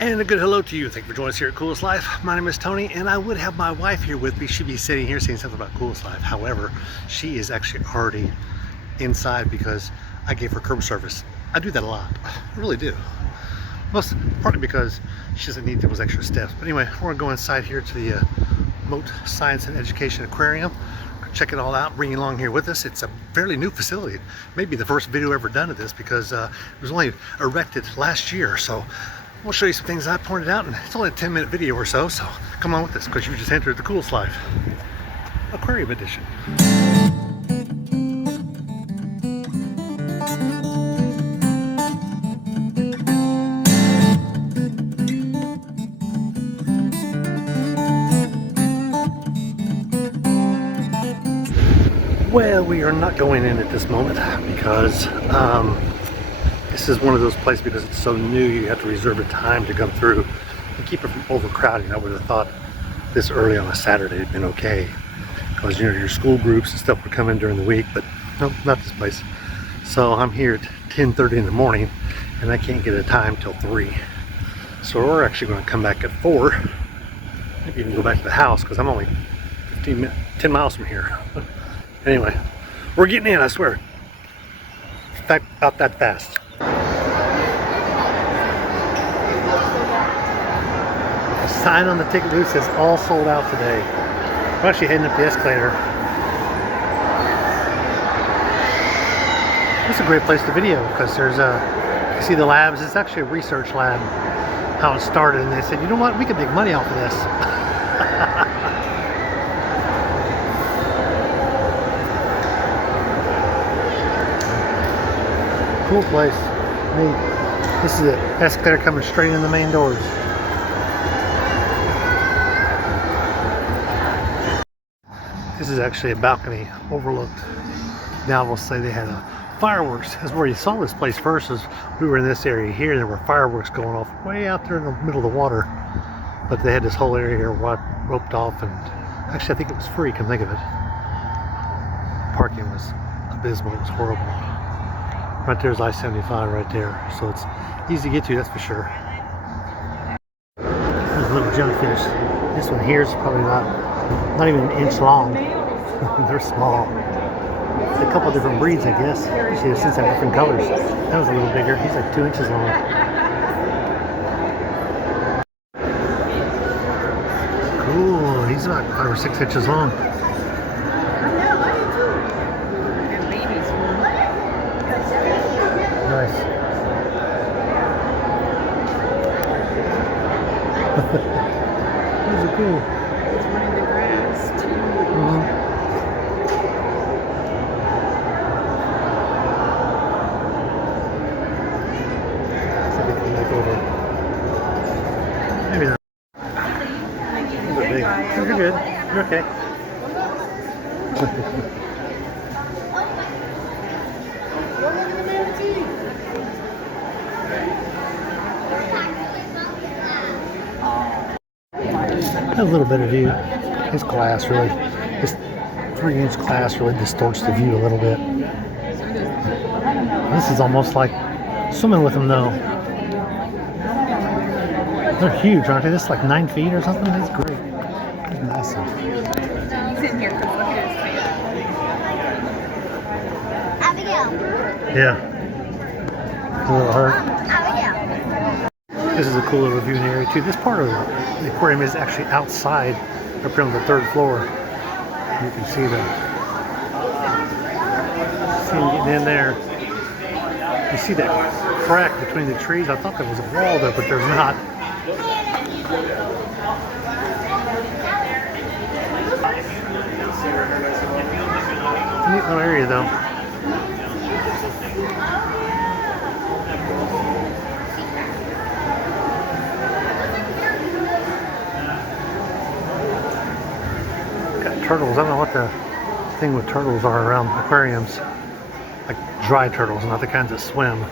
And a good hello to you. Thank you for joining us here at Coolest Life. My name is Tony, and I would have my wife here with me. She'd be sitting here saying something about Coolest Life. However, she is actually already inside because I gave her curb service. I do that a lot. I really do. Partly because she doesn't need those extra steps. But anyway, we're gonna go inside here to the Mote Science and Education Aquarium. Check it all out, bring you along here with us. It's a fairly new facility. Maybe the first video ever done of this because it was only erected last year. So we'll show you some things I pointed out, and it's only a 10-minute video or so, so come on with us because you just entered the Coolest Life Aquarium Edition. Well, we are not going in at this moment because this is one of those places, because it's so new, you have to reserve the time to come through and keep it from overcrowding. I would have thought this early on a Saturday had been okay because, you know, your school groups and stuff would come in during the week, but no, not this place. So I'm here at 10:30 in the morning and I can't get a time till 3. So we're actually going to come back at 4, maybe even go back to the house because I'm only 10 miles from here. Anyway, we're getting in, I swear. In fact, about that fast. The sign on the ticket booth says all sold out today. We're actually heading up the escalator. It's a great place to video because there's you see the labs. It's actually a research lab, how it started, and they said, you know what, we could make money off of this. Cool place. Neat. This is it. Escalator coming straight in the main doors. This is actually a balcony overlooked. Now we'll say they had fireworks. That's where you saw this place first. Is we were in this area here. There were fireworks going off way out there in the middle of the water. But they had this whole area here roped off, and actually I think it was free. Come think of it. Parking was abysmal. It was horrible. Right there's I-75 right there, so it's easy to get to, that's for sure. There's a little jellyfish. This one here is probably not even an inch long. They're small. It's a couple different breeds, I guess. Actually, since they have different colors. That was a little bigger. He's like 2 inches long. Cool. He's about 5 or 6 inches long. Nice. Those are cool. There's one in the grass too. See if we can make over. Maybe not. Those are big. You're good. You're okay. A little bit of view. This glass really, this 3-inch glass really distorts the view a little bit. This is almost like swimming with them though. They're huge, aren't they? This is like 9 feet or something. That's great. That's massive. He's in here because look at his tail. Abigail. Yeah. A little hurt. Abigail. This is a cool little viewing area too. This part of the aquarium is actually outside, up here on the 3rd floor. You can see them. See them getting in there. You see that crack between the trees? I thought there was a wall there, but there's not. Neat little area though. Turtles. I don't know what the thing with turtles are around aquariums. Like dry turtles, not the kinds that swim.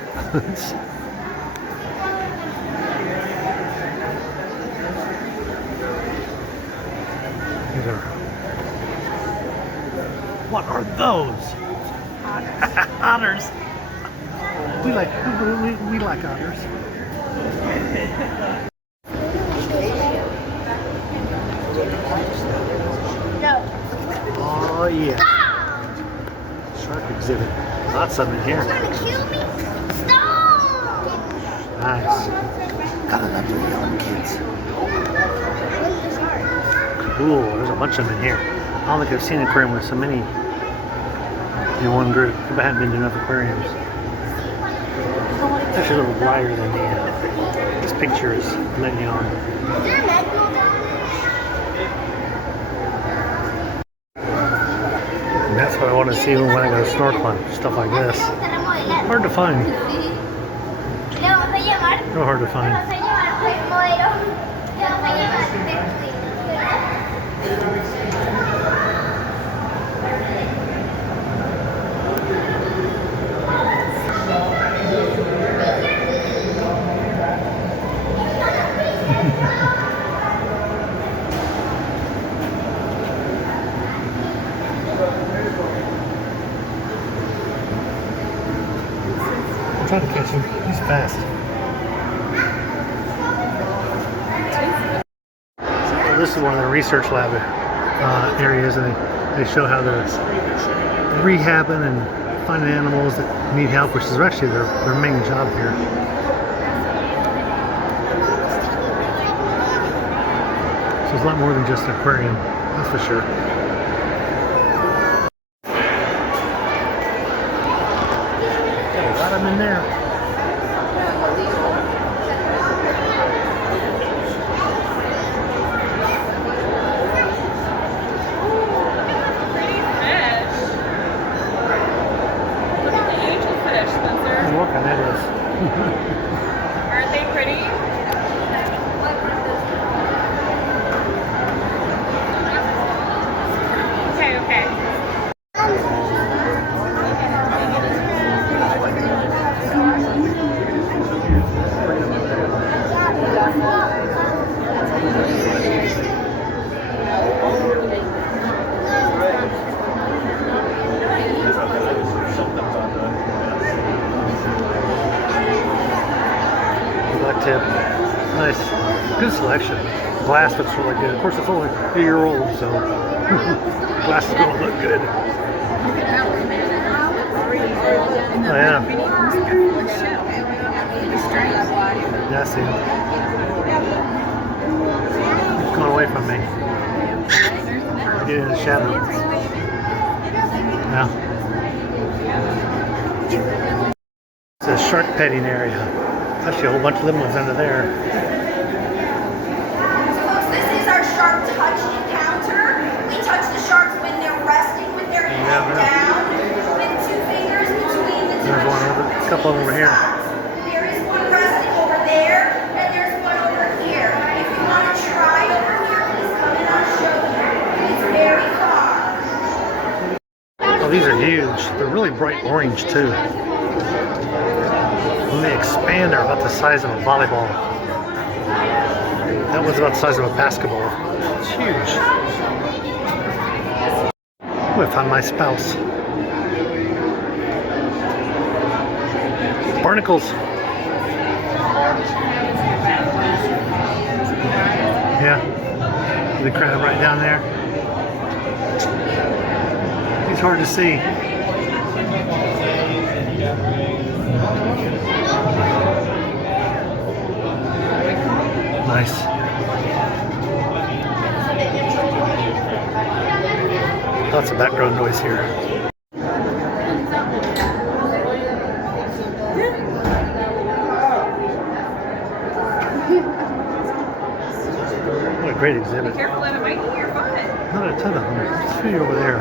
These are. What are those? Otters. We like otters. lots of them in here. Trying to kill me? Stop! Nice. Gotta love the young kids. Cool. There's a bunch of them in here. I don't think I've seen an aquarium with so many in one group. I haven't been to enough aquariums. It's actually a little brighter than this picture is letting you on. Is there a magnet down And that's what I want to see when I go snorkeling. Stuff like this. Hard to find. So hard to find. I'm trying to catch him. He's fast. So this is one of the research lab areas, and they show how they're rehabbing and finding animals that need help, which is actually their main job here. So it's a lot more than just an aquarium, that's for sure. Got a lot of them in there. Look, and that is. Aren't they pretty? Okay, okay. Tip. Nice. Good selection. Glass looks really good. Of course, it's only a year old, so glass is going to look good. Oh, yeah. Yeah, I see him. He's going away from me. Get in the shadow. Yeah. It's a shark petting area. Actually, a whole bunch of little ones under there. Folks, this is our shark touch encounter. We touch the sharks when they're resting with their head down, with 2 fingers between the There's one over, a couple over here. There is one resting over there, and there's one over here. If you want to try over here, please come in, I'll show you. It's very far. Oh, these are huge. They're really bright orange, too. When they expand, they're about the size of a volleyball. That one's about the size of a basketball. It's huge. Oh, I found my spouse. Barnacles. Yeah. The crab right down there. He's hard to see. Nice. Lots of background noise here. What a great exhibit. Be careful, it might eat your foot. Not a ton of them. There's a few over there.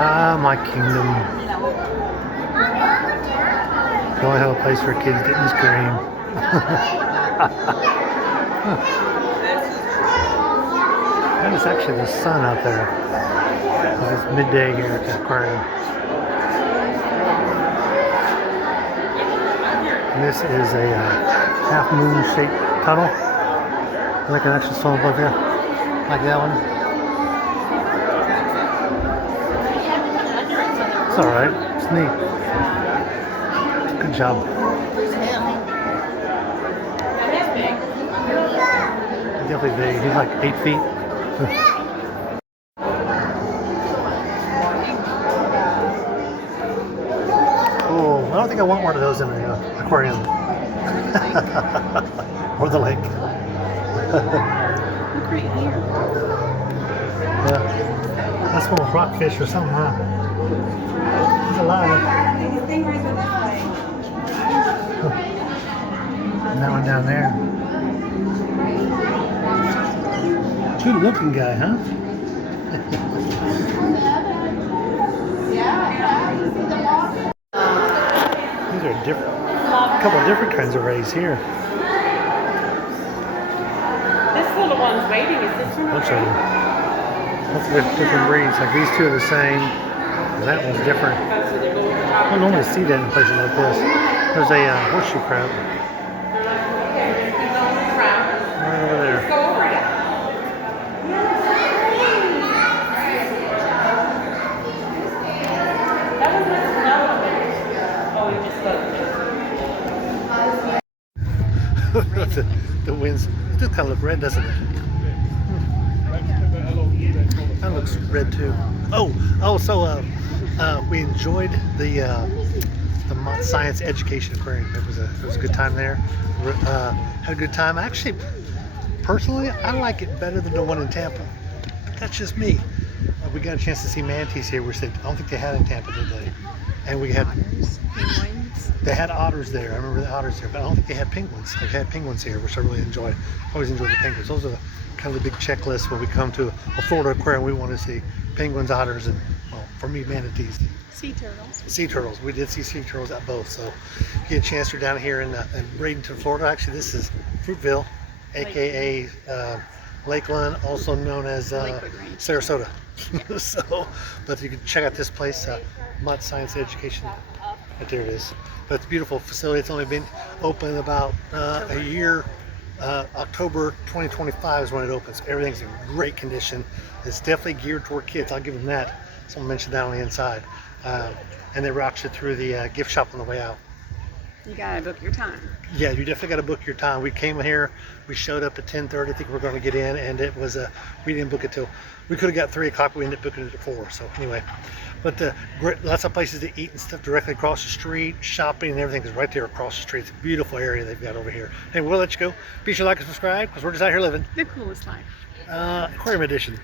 Ah, my kingdom. They only have a place for kids getting scream. That is actually the sun out there. It's midday here at the aquarium. And this is a half moon shaped tunnel. And I can actually swim above here. Like that one. It's alright. It's neat. Good job. That is big. He's definitely big. He's like 8 feet. Oh, I don't think I want one of those in the aquarium. Or the lake. Look right here. Yeah. That's a little rockfish or something, huh? He's alive. And that one down there. Good looking guy, huh? These are different, a couple of different kinds of rays here. This little one's waiting. Is this one? Bunch of them. Lots of different breeds. Like these two are the same. And that one's different. I don't normally see that in places like this. There's a horseshoe crab. Right over there. the winds still kind of look red, doesn't it? That looks red too. So we enjoyed the Mote Science Education Aquarium. It was a good time there. Had a good time. Actually, personally, I like it better than the one in Tampa. That's just me. We got a chance to see manatees here, which I don't think they had in Tampa, did they? And we had Penguins. they had otters there. I remember the otters there, but I don't think they had penguins. They had penguins here, which I really enjoyed. Always enjoyed the penguins. Those are kind of the big checklist when we come to a Florida aquarium. We want to see penguins, otters, and, well, for me, manatees. Sea turtles. Sea turtles. We did see sea turtles at both. So, if you get a chance, you're down here in Bradenton, Florida. Actually, this is Fruitville, aka Lakeland, also known as Sarasota. So, but you can check out this place, Mote Science Education. Right there it is. But it's a beautiful facility. It's only been open about a year. October 2025 is when it opens. Everything's in great condition. It's definitely geared toward kids. I'll give them that. Someone mentioned that on the inside. And they route you through the gift shop on the way out. You gotta book your time. Yeah, you definitely got to book your time. We came here, we showed up at 10:30. I think we're going to get in, and it was we didn't book it till we could have got 3 o'clock. We ended up booking it at 4. So anyway, but lots of places to eat and stuff directly across the street. Shopping and everything is right there across the street. It's a beautiful area they've got over here. Hey, we'll let you go. Be sure to like and subscribe because we're just out here living. The coolest life. Aquarium edition.